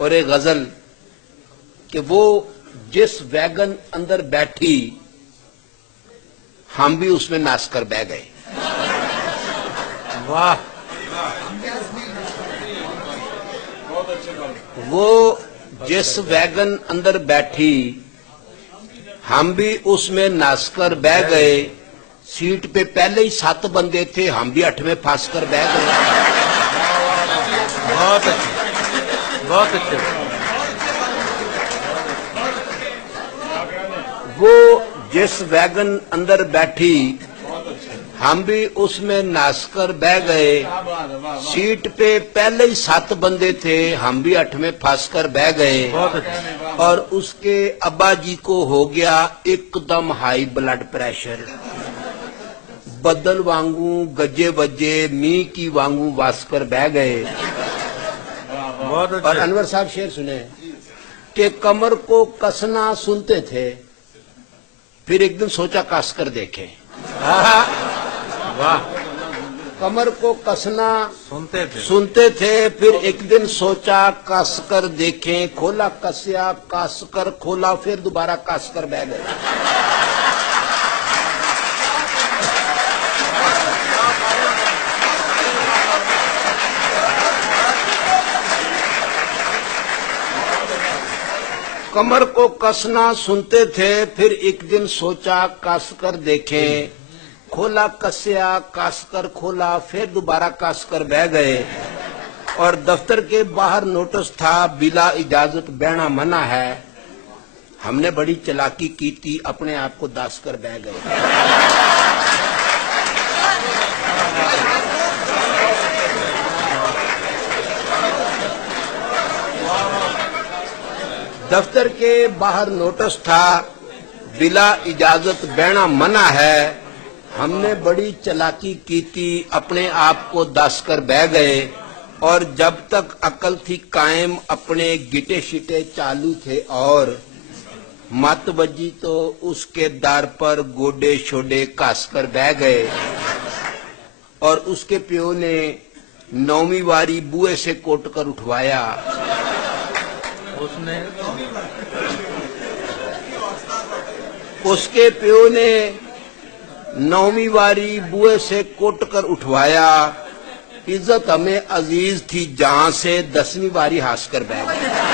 और एक गजल कि वो जिस वैगन अंदर बैठी हम भी उसमें नाच कर बह गए। वाह, वो जिस वैगन अंदर बैठी हम भी उसमें नाच कर बह गए। सीट पे पहले ही 7 बंदे थे, हम भी 8वें फंस कर बह गए। बहुत अच्छे, बहुत अच्छे। वो जिस वैगन अंदर बैठी हम भी उसमें नाच कर बह गए। सीट पे पहले ही 7 बंदे थे, हम भी 8वें फंस कर बह गए। बहुत अच्छे। और उसके अब्बा जी को हो गया एकदम हाई ब्लड प्रेशर। बदल वांगू गज्जे बज्जे मी की वांगू वास कर बह गए। बहुत अच्छे। और अनवर साहब शेर सुने कि कमर को कसना सुनते थे, फिर एक दिन सोचा कस कर देखें। वाह, कमर को कसना सुनते थे। फिर एक दिन सोचा कस कर देखें। खोला कसया, कस कर खोला, फिर दोबारा कस कर बह गए। कमर को कसना सुनते थे, फिर एक दिन सोचा कस कर देखें। खोला कसया, कस कर खोला, फिर दोबारा कस कर बह गए। और दफ्तर के बाहर नोटिस था बिला इजाजत बहना मना है। हमने बड़ी चालाकी की थी, अपने आप को दास कर बह गए। दफ्तर के बाहर नोटिस था बिला इजाजत बहना मना है। हमने बड़ी चालाकी की थी, अपने आप को दास कर बह गए। और जब तक अकल थी कायम अपने गिटे शिटे चालू थे। और मत बजी तो उसके दार पर गोडे शोडे कास कर बह गए। और उसके प्यो ने 9वीं वारी बुए से कोट कर उठवाया। उसके प्यो ने 9वीं वारी बुए से कोट कर उठवाया। इज्जत हमें अजीज थी जहां से 10वीं वारी हास कर बह गए।